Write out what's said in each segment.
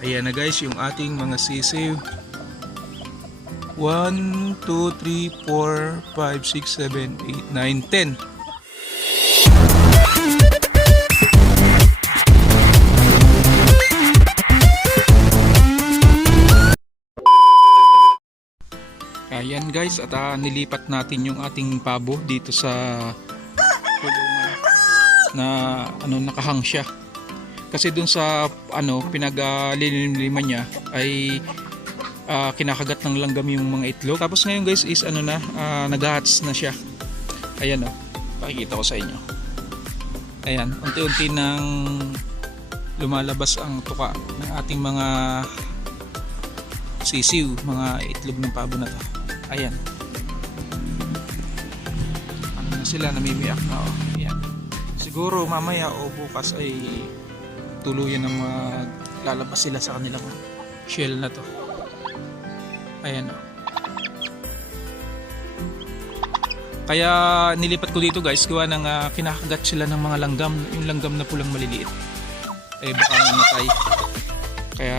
Ayan na guys, yung ating mga sisiw. 1, 2, 3, 4, 5, 6, 7, 8, 9, 10. Ayan guys, at nilipat natin yung ating pabo dito sa kulungan na nakahang siya. Kasi dun sa pinagliliman niya ay kinakagat ng langgam yung mga itlog. Tapos ngayon guys is nag-hatch na siya. Ayan pakikita ko sa inyo. Ayan, unti-unti nang lumalabas ang tuka ng ating mga sisiw, mga itlog ng pabo na to. Ayan. Na sila, namimiyak na. Ayan. Siguro mamaya o bukas ay tuluyan na maglalabas sila sa kanilang shell na to. Ayan Kaya nilipat ko dito guys, gawa ng kinakagat sila ng mga langgam, yung langgam na pulang maliliit. Baka mamatay. Kaya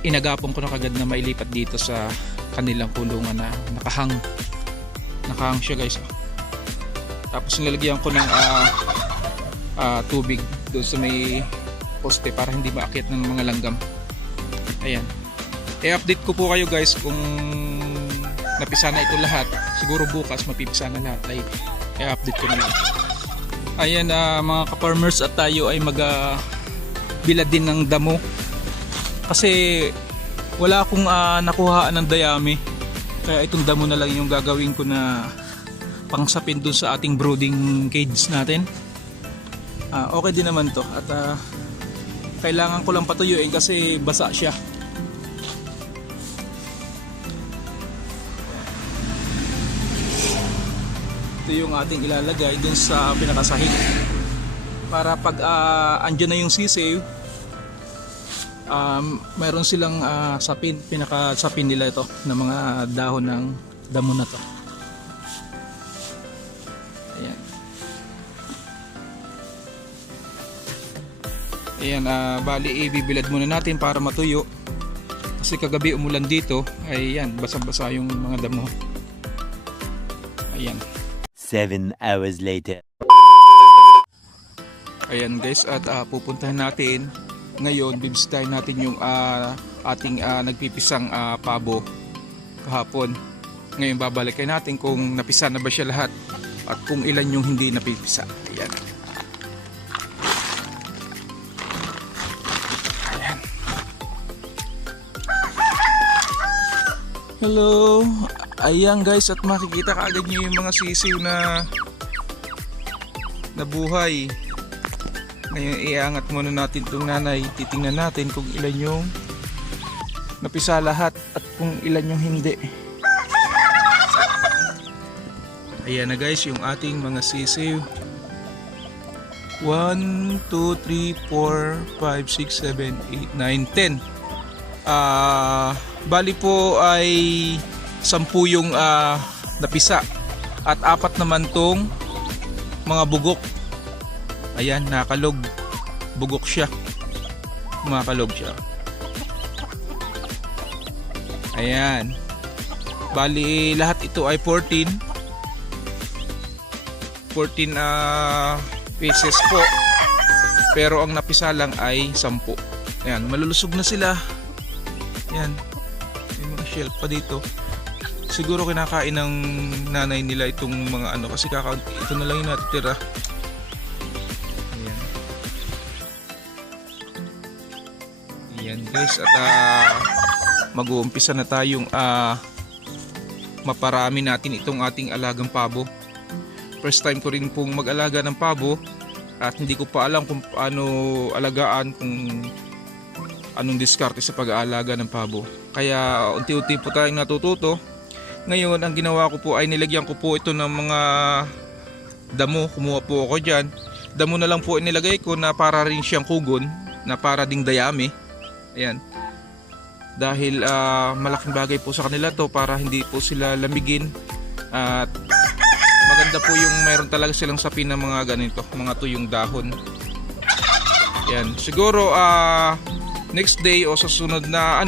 inagapon ko na kagad na mailipat dito sa kanilang kulungan na nakahang siya guys. Tapos nilalagyan ko ng tubig doon sa may poste para hindi maakyat ng mga langgam. Ayan. I-update ko po kayo guys kung napisa na ito lahat. Siguro bukas mapipisa na lahat, ay i-update ko na lang. Ayan mga ka-farmers, at tayo ay bilad din ng damo. Kasi wala akong nakuhaan ng dayami, kaya itong damo na lang yung gagawin ko na pangsapin dun sa ating brooding cage natin. Okay din naman to, at kailangan ko lang patuyuin kasi basa siya. Ito yung ating ilalagay dun sa pinakasahig para pag andyan na yung sisiw, mayroon silang sapin, pinakasapin nila ito ng mga dahon ng damo na to. Ayan. Ayan, bali ibibilad muna natin para matuyo. Kasi kagabi umulan dito, ay yan, basa-basa yung mga damo. Ayan. 7 hours later. Ayan guys, at pupuntahan natin ngayon, bibisitahin natin yung ating nagpipisang pabo kahapon. Ngayon babalikan natin kung napisa na ba siya lahat at kung ilan yung hindi napipisa. Ayan. Ayan. Hello. Ayan guys, at makikita kaagad nyo yung mga sisiw na nabuhay. Ngayon iangat muna natin itong nanay. Titingnan natin kung ilan yung napisa lahat at kung ilan yung hindi. Ayan na guys yung ating mga sisiw. 1, 2, 3, 4, 5, 6, 7, 8, 9, 10. Bali po ay 10 yung napisa at 4 naman tong mga bugok. Ayan, nakalog. Bugok siya. Kumakalog siya. Ayan. Bali, lahat ito ay 14 pieces po. Pero ang napisa lang ay 10. Ayan, malulusog na sila. Ayan. May mga shell pa dito. Siguro kinakain ng nanay nila itong mga kasi ito na lang yung natitira. Ayan guys, at mag-uumpisa na tayong maparami natin itong ating alagang pabo. First time ko rin pong mag-alaga ng pabo at hindi ko pa alam kung paano alagaan, kung anong diskarte sa pag-aalaga ng pabo. Kaya unti-unti po tayong natututo. Ngayon ang ginawa ko po ay nilagyan ko po ito ng mga damo. Kumuha po ako dyan. Damo na lang po inilagay ko na para rin siyang kugon, na para ding dayami. Ayan. Dahil malaking bagay po sa kanila to para hindi po sila lamigin. At maganda po yung meron talaga silang sapin ng mga ganito, mga tuyong dahon. Yan. Siguro next day o sa susunod na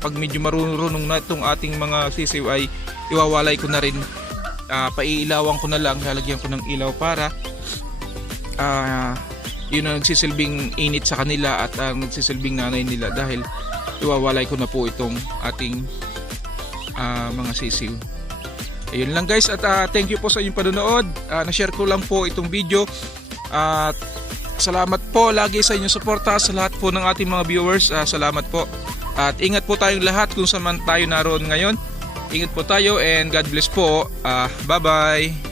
pag medyo marunong na itong ating mga sisiw ay iwawalay ko na rin. Paiilawan ko na lang, lalagyan ko ng ilaw para yun ang nagsisilbing init sa kanila at nagsisilbing nanay nila dahil iwawalay ko na po itong ating mga sisiw. Ayun lang guys, at thank you po sa inyong panonood. Na-share ko lang po itong video at salamat po lagi sa inyong suporta sa lahat po ng ating mga viewers. Salamat po at ingat po tayong lahat kung saan man tayo naroon ngayon. Ingat po tayo and God bless po. Bye bye.